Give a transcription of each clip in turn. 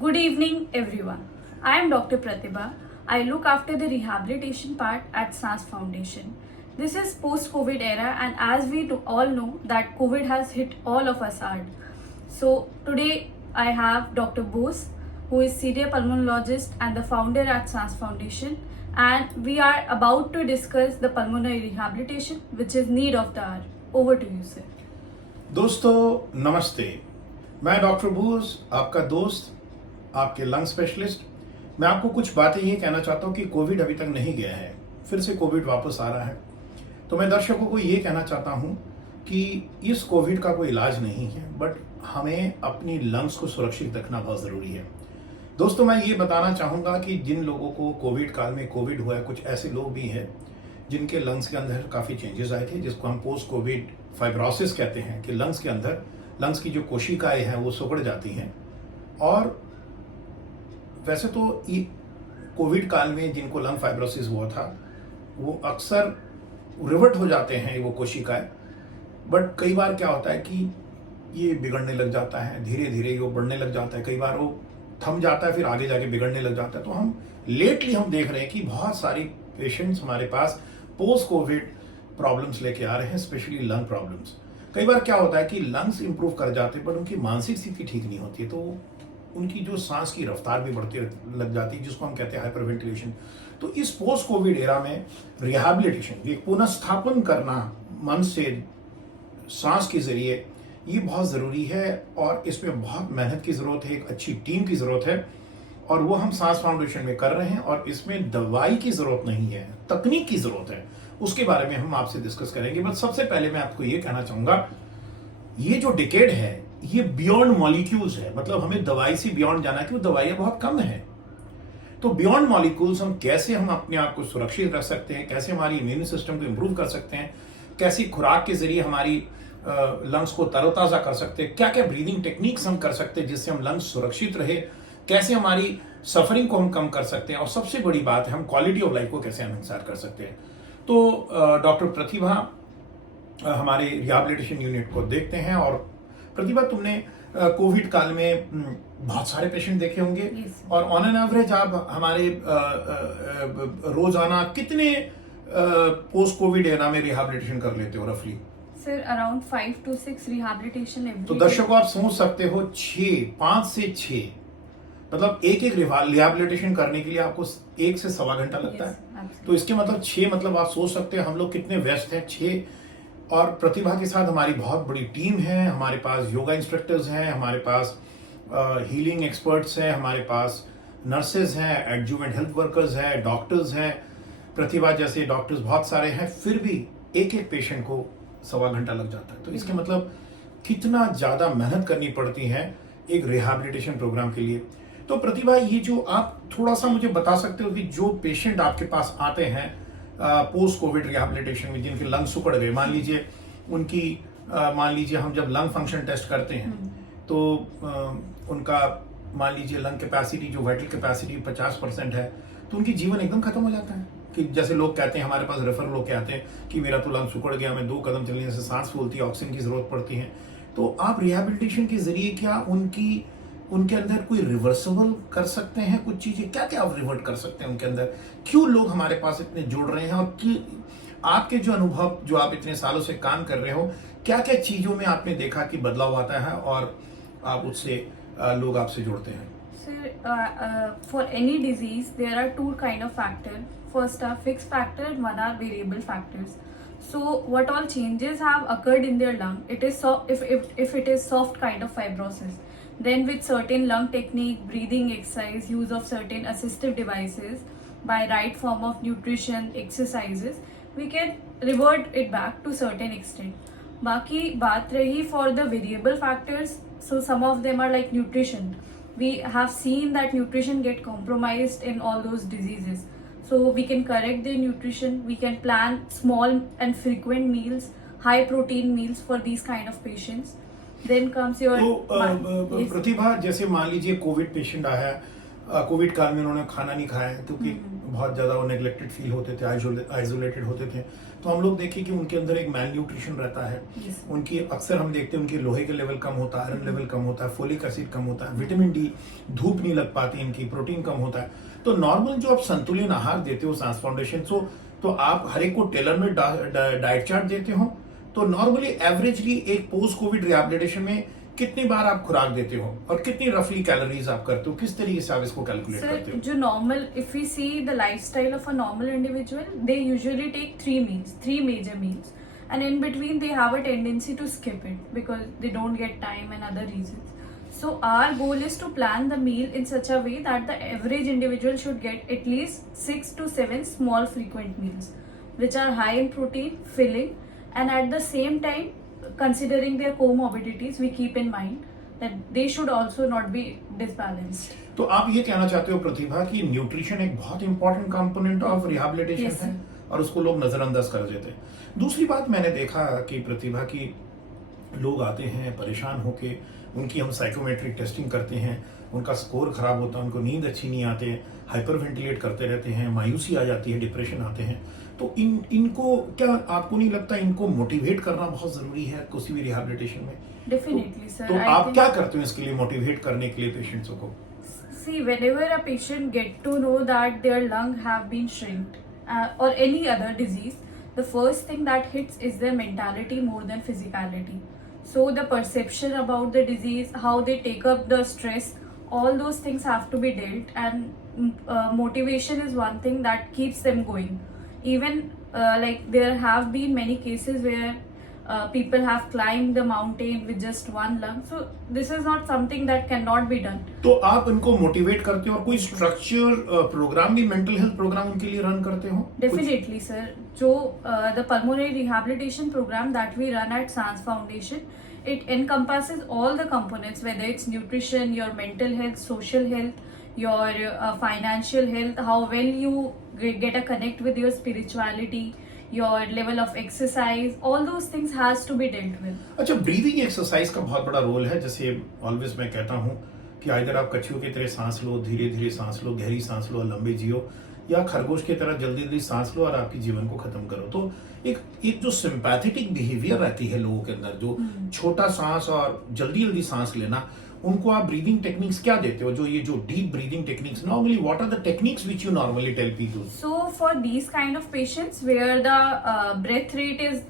Good evening, everyone. I am Dr. Pratibha. I look after the rehabilitation part at SANS Foundation. This is post-COVID era, and as we all know that COVID has hit all of us hard. So today I have Dr. Bose, who is senior pulmonologist and the founder at SANS Foundation, and we are about to discuss the pulmonary rehabilitation, which is need of the hour. Over to you, sir. दोस्तों नमस्ते, मैं doctor Bose, आपका दोस्त, आपके lung specialist. मैं आपको कुछ बातें ये कहना चाहता हूँ कि कोविड अभी तक नहीं गया है, फिर से कोविड वापस आ रहा है। तो मैं दर्शकों को ये कहना चाहता हूँ कि इस कोविड का कोई इलाज नहीं है, बट हमें अपनी लंग्स को सुरक्षित रखना बहुत ज़रूरी है। दोस्तों मैं ये बताना चाहूँगा कि जिन लोगों को कोविड काल में कोविड हुआ है, कुछ ऐसे लोग भी हैं जिनके लंग्स के अंदर काफ़ी चेंजेस आए थे, जिसको हम पोस्ट कोविड फाइब्रोसिस कहते हैं, कि लंग्स के अंदर लंग्स की जो कोशिकाएं हैं वो सिकुड़ जाती हैं। और वैसे तो कोविड काल में जिनको लंग फाइब्रोसिस हुआ था वो अक्सर रिवर्ट हो जाते हैं वो कोशिकाएं, बट कई बार क्या होता है कि ये बिगड़ने लग जाता है, धीरे धीरे वो बढ़ने लग जाता है, कई बार वो थम जाता है, फिर आगे जाके बिगड़ने लग जाता है। तो हम लेटली देख रहे हैं कि बहुत सारी पेशेंट्स हमारे पास पोस्ट कोविड प्रॉब्लम्स लेके आ रहे हैं, स्पेशली लंग प्रॉब्लम्स। कई बार क्या होता है कि लंग्स इंप्रूव कर जाते हैं, बट उनकी मानसिक स्थिति ठीक नहीं होती है, तो उनकी जो सांस की रफ्तार भी बढ़ती लग जाती है, जिसको हम कहते हैं हाइपर वेंटिलेशन। तो इस पोस्ट कोविड एरा में रिहैबिलिटेशन, ये पुनर्स्थापन करना मन से सांस के जरिए, ये बहुत ज़रूरी है और इसमें बहुत मेहनत की ज़रूरत है, एक अच्छी टीम की ज़रूरत है, और वो हम सांस फाउंडेशन में कर रहे हैं। और इसमें दवाई की ज़रूरत नहीं है, तकनीक की ज़रूरत है, उसके बारे में हम आपसे डिस्कस करेंगे। बट सबसे पहले मैं आपको ये कहना चाहूँगा, ये जो डिकेड है ये बियॉन्ड मॉलिक्यूल्स है, मतलब हमें दवाई से बियॉन्ड जाना है कि वो दवाइयाँ बहुत कम है। तो बियॉन्ड मॉलिक्यूल्स हम कैसे हम अपने आप को सुरक्षित रख सकते हैं, कैसे हमारी इम्यून सिस्टम को इम्प्रूव कर सकते हैं, कैसी खुराक के जरिए हमारी लंग्स को तरोताज़ा कर सकते हैं, क्या क्या ब्रीदिंग टेक्निक्स हम कर सकते हैं जिससे हम लंग्स सुरक्षित रहे, कैसे हमारी सफरिंग को हम कम कर सकते हैं, और सबसे बड़ी बात है हम क्वालिटी ऑफ लाइफ को कैसे एनहांस कर सकते हैं। तो डॉक्टर प्रतिभा हमारे रिहैबिलिटेशन यूनिट को देखते हैं। और प्रतिभा, तुमने कोविड काल में बहुत सारे पेशेंट देखे होंगे, और ऑन एन एवरेज आप हमारे रोजाना कितने पोस्ट कोविड एरा में रिहैबिलिटेशन कर लेते हो रफली? Sir around 5 to 6 rehabilitation every. तो दर्शकों आप सोच सकते हो 5 से 6, मतलब एक रिहैबिलिटेशन करने के लिए आपको 1 से सवा घंटा लगता है। तो इसके मतलब 6, मतलब आप सोच सकते हैं हम लोग कितने व्यस्त हैं। 6, और प्रतिभा के साथ हमारी बहुत बड़ी टीम है, हमारे पास योगा इंस्ट्रक्टर्स हैं, हमारे पास हीलिंग एक्सपर्ट्स हैं, हमारे पास नर्सेज हैं, एडजुवेंट हेल्थ वर्कर्स हैं, डॉक्टर्स हैं। प्रतिभा जैसे डॉक्टर्स बहुत सारे हैं, फिर भी एक एक पेशेंट को सवा घंटा लग जाता है। तो इसके मतलब कितना ज़्यादा मेहनत करनी पड़ती है एक रिहैबिलिटेशन प्रोग्राम के लिए। तो प्रतिभा, ये जो आप थोड़ा सा मुझे बता सकते हो कि जो पेशेंट आपके पास आते हैं पोस्ट कोविड रिहैबिलिटेशन में, जिनके लंग सिकुड़ गए, मान लीजिए उनकी मान लीजिए हम जब लंग फंक्शन टेस्ट करते हैं तो उनका मान लीजिए लंग कैपेसिटी, जो वाइटल कैपेसिटी 50% है, तो उनकी जीवन एकदम खत्म हो जाता है। कि जैसे लोग कहते हैं, हमारे पास रेफर लोग कहते हैं कि मेरा तो लंग सिकुड़ गया, मैं 2 कदम चलने से सांस फूलती है, ऑक्सीजन की जरूरत पड़ती है। तो आप रिहैबिलिटेशन के जरिए क्या उनके अंदर कोई रिवर्सिबल कर सकते हैं कुछ चीजें? क्या क्या आप रिवर्ट कर सकते हैं उनके अंदर? क्यों लोग हमारे पास इतने जुड़ रहे हैं, और आपके जो अनुभव, जो आप इतने सालों से काम कर रहे हो, क्या क्या चीजों में आपने देखा कि बदलाव आता है और आप उससे लोग आपसे जुड़ते हैं? Sir, for any disease, there are 2 kind of factors. First are fixed factor and one are variable factors. So, what all changes have occurred in their lung? It is if it is soft kind of fibrosis, then with certain lung technique, breathing exercise, use of certain assistive devices, by right form of nutrition, exercises, we can revert it back to certain extent. बाकी बात रही for the variable factors, so some of them are like nutrition. We have seen that nutrition get compromised in all those diseases. So we can correct their nutrition, we can plan small and frequent meals, high protein meals for these kind of patients. Then comes your तो प्रतिभा, जैसे मान लीजिए Covid patient आया है, Covid काल में उन्होंने खाना नहीं खाया क्योंकि बहुत ज़्यादा वो नेग्लेक्टेड फील होते थे, आइसोलेटेड होते थे। तो हम लोग देखें कि उनके अंदर एक मैल न्यूट्रिशन रहता है। उनकी अक्सर हम देखते हैं उनके लोहे के लेवल कम होता है, आयरन लेवल कम होता है, फोलिक एसिड कम होता है, विटामिन डी, धूप नहीं लग पाती इनकी, प्रोटीन कम होता है। तो नॉर्मल जो आप संतुलित आहार देते हो सांस फाउंडेशन तो आप हर एक को टेलर में डाइट चार्ट देते हो। तो नॉर्मली एवरेजली एक पोस्ट कोविड रिहैबिलिटेशन में कितनी बार आप खुराक देते हो और कितनी रफली कैलोरीज आप करते हो, किस तरीके से आप इसको कैलकुलेट करते हो? जो normal, if we see the lifestyle of a normal individual, they usually take 3 major meals, and in between they have a tendency to skip it because they don't get time and other reasons. So our goal is to plan the meal in such a way that the average individual should get at least 6 to 7 small frequent meals which are high in protein, filling, and at the same time, considering their comorbidities, we keep in mind that they should also not be disbalanced. तो आप ये कहना चाहते हो प्रतिभा कि nutrition एक बहुत important component of rehabilitation Yes, है sir. और उसको लोग नजरअंदाज कर देते हैं। दूसरी बात मैंने देखा कि प्रतिभा की लोग आते हैं परेशान होके, उनकी हम साइकोमेट्रिक टेस्टिंग करते हैं, उनका स्कोर खराब होता है, उनको नींद अच्छी नहीं आते, हाइपर वेंटिलेट करते रहते हैं, मायूसी आ जाती है, डिप्रेशन आते हैं। तो इनको क्या आपको नहीं लगता इनको मोटिवेट करना बहुत जरूरी है किसी भी रिहैबिलिटेशन में? Definitely, sir. तो I आप think- क्या करते हो इसके लिए मोटिवेट करने के लिए पेशेंट्स को? See, whenever a patient get to know that their lung have been shrinked or any other disease, the first thing that hits is their mentality more than physicality. So the perception about the disease, how they take up the stress, all those things have to be dealt, and motivation is one thing that keeps them going. Even like there have been many cases where people have climbed the mountain with just one lung. So this is not something that cannot be done. तो आप इनको motivate करते हो और कोई structure programme भी mental health programme उनके लिए रन करते हो? Definitely, sir. So the pulmonary rehabilitation program that we run at SANS Foundation, it encompasses all the components, whether it's nutrition, your mental health, social health, your financial health, how well you get a connect with your spirituality, your level of exercise, all those things has to be dealt with. अच्छा, breathing exercise का बहुत बड़ा role है। जैसे always मैं कहता हूँ कि इधर आप कछुओं की तरह सांस लो, धीरे धीरे सांस लो, गहरी सांस लो, लंबे जियो, या खरगोश की तरह जल्दी जल्दी सांस लो और आपके जीवन को खत्म करो। तो एक जो सिंपैथेटिक बिहेवियर रहती है लोगों के अंदर, जो छोटा सांस और जल्दी जल्दी सांस लेना, उनको आप ब्रीदिंग टेक्निक्स क्या देते हो? जो deep breathing techniques, normally what are the techniques which you normally tell people? So for these kind of patients where the breath rate is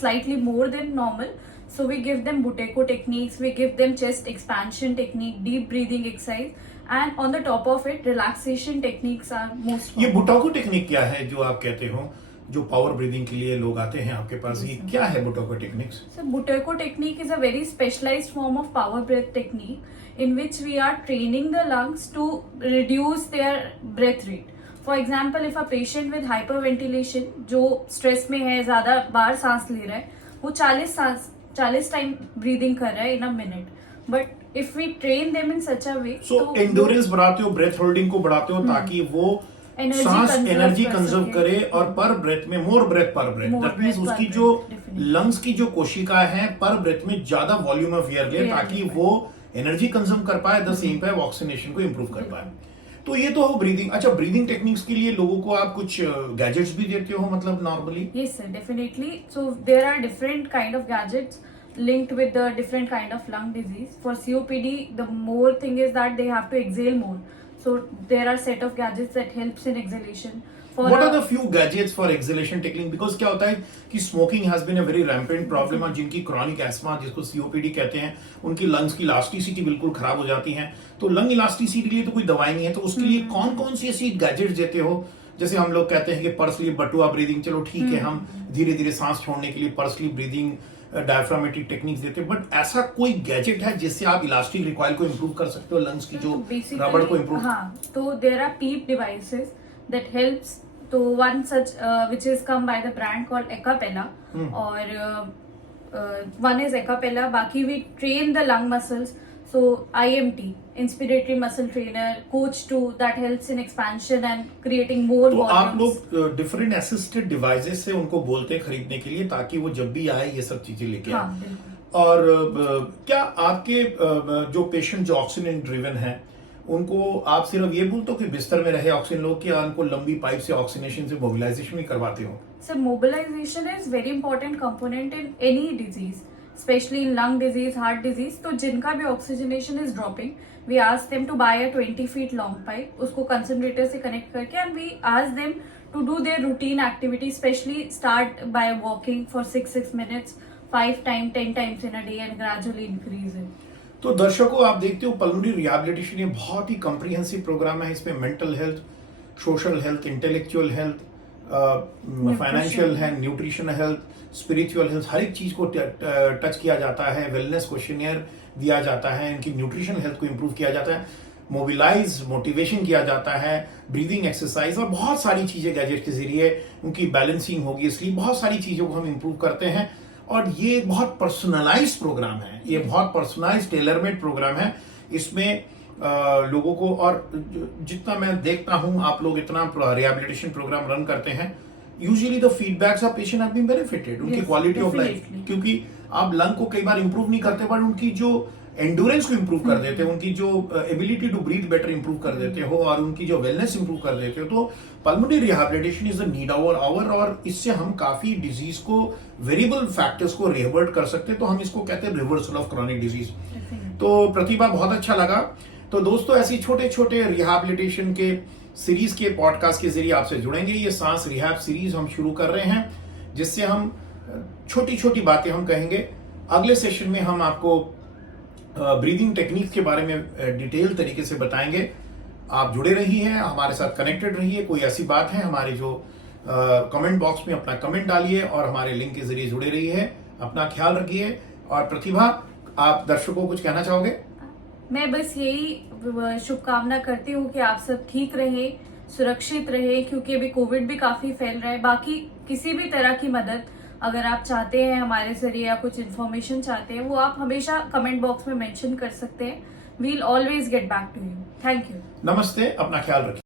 slightly more than normal, so we give them Buteyko techniques, we give them chest expansion technique, deep breathing exercise, and on the top of it, relaxation techniques are most ये common. बुटाको technique क्या है जो आप कहते हो, जो power breathing के लिए लोग आते हैं आपके पास? ये क्या है बुटाको techniques? So Buteyko technique is a very specialized form of power breath technique in which we are training the lungs to reduce their breath rate. For example, if a patient with hyperventilation जो stress में है, ज्यादा बार सांस ले रहा है, वो 40 time breathing कर रहा है in a minute. But if we train them in such a way, so endurance बढ़ाते हो, ब्रेथ होल्डिंग को बढ़ाते हो ताकि वो Energy सांस conserve एनर्जी कर कंजर्व सके। करे और पर ब्रेथ में more breath per breath, More that means breath per उसकी breath, जो definitely. लंग्स की जो कोशिका है पर ब्रेथ में ज्यादा वॉल्यूम ऑफ एयर ले Air ताकि ले वो एनर्जी कंज्यूम कर पाए, द सेम टाइम ऑक्सीजनेशन को इंप्रूव कर पाए। तो ये तो हो ब्रीदिंग। अच्छा, ब्रीदिंग टेक्निक्स के लिए लोगों को आप कुछ गैजेट्स भी देते हो मतलब normally? Yes, sir, definitely. So there are different kind of gadgets linked with the different kind of lung disease. For COPD, the more thing is that they have to exhale more. So there are set of gadgets that helps in exhalation. For What are the few gadgets for exhalation technique? Because क्या होता है कि smoking has been a very rampant problem, और जिनकी chronic ESMA जिसको COPD कहते हैं, उनकी लंग्स की इलास्टिसिटी बिल्कुल खराब हो जाती है। तो लंग इलास्टिसिटी के लिए तो कोई दवाई नहीं है, तो उसके लिए कौन कौन सी ऐसी गैजेट्स देते हो? जैसे हम लोग कहते हैं कि पर्सली बटुआ ब्रीदिंग, चलो ठीक है, हम धीरे धीरे सांस छोड़ने के लिए पर्सली ब्रीदिंग डायफ्रामेटिक टेक्निक्स देते हैं, बट ऐसा कोई गैजेट है जिससे आप इलास्टिक रिकॉइल को इंप्रूव कर सकते हो, लंग्स की जो basically, रबड़ को इंप्रूव? हाँ, तो there are PEEP devices that helps. तो one such which is come by the brand called Acapella, और one is Acapella. बाकी we train the lung muscles. So IMT, inspiratory muscle trainer, coach 2, that helps in expansion and creating more तो आप volumes. लोग different assisted devices से उनको बोलते हैं खरीदने के लिए ताकि वो जब भी आए ये सब चीजें लेके हाँ, आए। बिल्कुल। और क्या आपके जो पेशेंट जो ऑक्सीजन ड्रिवन है उनको आप सिर्फ ये बोलते हो कि बिस्तर में रहे ऑक्सीजन लो, कि उनको लंबी पाइप से ऑक्सीनेशन से मोबिलाइजेशन भी करवाते हो? So mobilization is very important component in any disease, especially in lung disease, heart disease. तो जिनका भी oxygenation is dropping, we ask them to buy a 20 feet long pipe, उसको concentrator से connect करके, and we ask them to do their routine activity, especially start by walking for 6 minutes, 5 times, 10 times in a day, and gradually increase it. तो दर्शकों, आप देखते हो pulmonary rehabilitation ये बहुत ही कॉम्प्रिहेंसिव प्रोग्राम है। इसमें mental health, social health, intellectual health, financial है, न्यूट्रिशन हेल्थ, स्पिरिचुअल हेल्थ, हर एक चीज को टच किया जाता है। वेलनेस क्वेश्चनियर दिया जाता है, इनकी न्यूट्रिशन हेल्थ को इंप्रूव किया जाता है, मोबिलाइज मोटिवेशन किया जाता है, ब्रीदिंग एक्सरसाइज और बहुत सारी चीजें गैजेट के जरिए उनकी बैलेंसिंग होगी। इसलिए बहुत सारी चीजों को हम इंप्रूव करते हैं और ये एक बहुत पर्सनलाइज्ड प्रोग्राम है, ये बहुत पर्सनलाइज्ड टेलर मेड प्रोग्राम है। इसमें लोगों को, और जितना मैं देखता हूं आप लोग इतना रिहैबिलिटेशन प्रोग्राम रन करते हैं, usually the feedbacks of patient have been benefited, उनकी क्वालिटी ऑफ लाइफ, क्योंकि आप लंग को कई बार इंप्रूव नहीं करते पर उनकी जो एंडोरेंस को इंप्रूव कर देते हो, उनकी जो ability to breathe better improve कर देते हो और उनकी जो वेलनेस इंप्रूव कर देते हो। तो pulmonary rehabilitation is the need hour और इससे हम काफी डिजीज को, वेरिएबल फैक्टर्स को रिवर्ट कर सकते हैं। तो हम इसको कहते हैं रिवर्सल ऑफ क्रॉनिक डिजीज। तो प्रतिभा, बहुत अच्छा लगा। तो दोस्तों, ऐसी छोटे छोटे रिहैबिलिटेशन के सीरीज के पॉडकास्ट के जरिए आपसे जुड़ेंगे। ये सांस रिहैब सीरीज हम शुरू कर रहे हैं, जिससे हम छोटी छोटी बातें हम कहेंगे। अगले सेशन में हम आपको ब्रीदिंग टेक्निक के बारे में डिटेल तरीके से बताएंगे। आप जुड़े रहिए, हमारे साथ कनेक्टेड रहिए। कोई ऐसी बात है, हमारे जो कमेंट बॉक्स में अपना कमेंट डालिए और हमारे लिंक के जरिए जुड़े रहिए। अपना ख्याल रखिए। और प्रतिभा, आप दर्शकों को कुछ कहना चाहोगे? मैं बस यही शुभकामना करती हूँ कि आप सब ठीक रहे, सुरक्षित रहे, क्योंकि अभी कोविड भी काफी फैल रहा है। बाकी किसी भी तरह की मदद अगर आप चाहते हैं हमारे जरिए या कुछ इन्फॉर्मेशन चाहते हैं, वो आप हमेशा कमेंट बॉक्स में मेंशन कर सकते हैं। We'll always get back to you. Thank you. नमस्ते, अपना ख्याल रखिए।